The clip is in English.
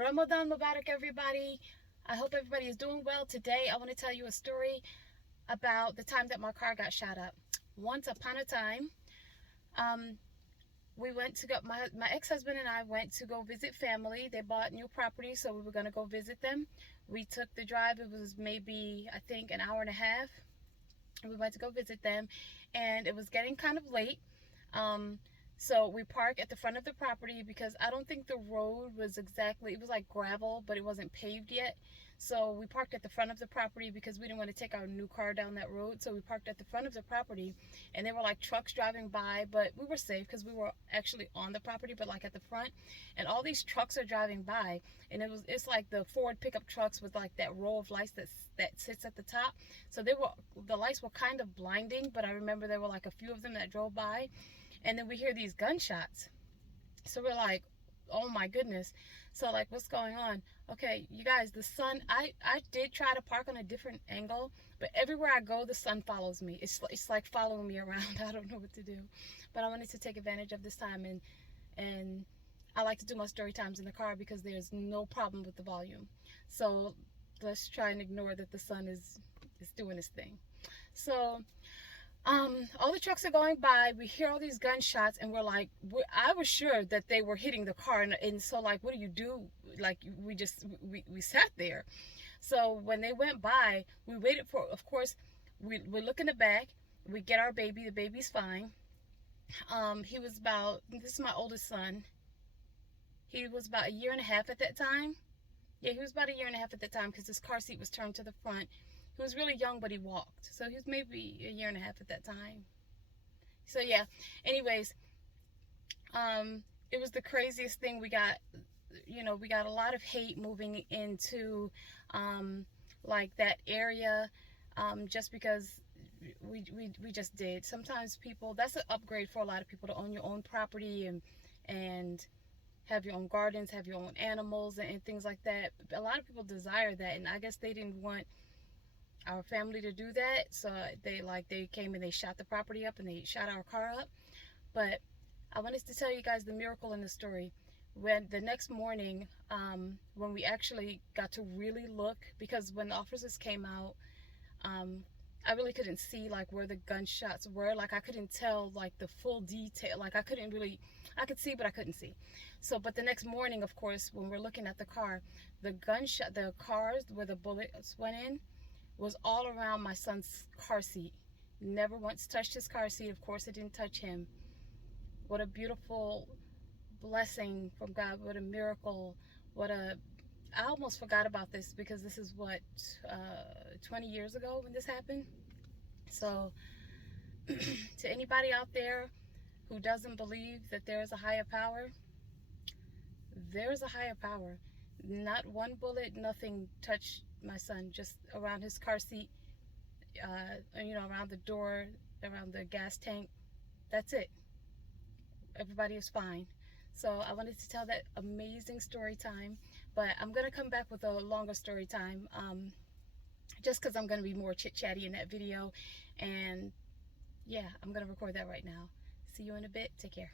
Ramadan Mubarak, everybody. I hope everybody is doing well. Today, I want to tell you a story about the time that my car got shot up. Once upon a time, um, we went to go, my ex-husband and I went to go visit family. They bought new property, so we were going to go visit them. We took the drive. It was maybe, I think, an hour and a half. We went to go visit them, and it was getting kind of late. Um, so we park at the front of the property because I don't think the road was exactly, it was like gravel, but it wasn't paved yet. So we parked at the front of the property because we didn't want to take our new car down that road. So we parked at the front of the property, and there were like trucks driving by, but we were safe because we were actually on the property, but like at the front. And all these trucks are driving by, and it's like the Ford pickup trucks with like that row of lights that sits at the top. So the lights were kind of blinding, but I remember there were like a few of them that drove by, and then we hear these gunshots. So we're like, oh my goodness. So like, what's going on? Okay, you guys, the sun, I did try to park on a different angle, but everywhere I go, the sun follows me. It's like following me around. I don't know what to do. But I wanted to take advantage of this time, and I like to do my story times in the car because there's no problem with the volume. So let's try and ignore that the sun is doing its thing. So all the trucks are going by, we hear all these gunshots, and I was sure that they were hitting the car, and so like, what do you do? Like, we sat there. So when they went by, we waited for, of course, we look in the back, we get our baby, the baby's fine. He was about, this is my oldest son, he was about a year and a half at that time. Yeah, he was about a year and a half at the time because his car seat was turned to the front. He was really young, but he walked. So he was maybe a year and a half at that time. So yeah, anyways, it was the craziest thing. We got a lot of hate moving into, like that area, just because we just did. Sometimes people, that's an upgrade for a lot of people to own your own property and have your own gardens, have your own animals and things like that. A lot of people desire that, and I guess they didn't want our family to do that, so they came and they shot the property up and they shot our car up. But I wanted to tell you guys the miracle in the story. When the next morning, when we actually got to really look, because when the officers came out, I really couldn't see like where the gunshots were. Like, I couldn't tell like the full detail. Like, I could see, but I couldn't see. So, but the next morning, of course, when we're looking at the car, the cars where the bullets went in was all around my son's car seat. Never once touched his car seat. Of course, it didn't touch him. What a beautiful blessing from God. What a miracle. I almost forgot about this because this is what, 20 years ago when this happened. So to anybody out there who doesn't believe that there is a higher power, there is a higher power. Not one bullet, nothing touched my son, just around his car seat, around the door, around the gas tank. That's it. Everybody is fine. So I wanted to tell that amazing story time, but I'm going to come back with a longer story time, just because I'm going to be more chit-chatty in that video. And yeah, I'm going to record that right now. See you in a bit. Take care.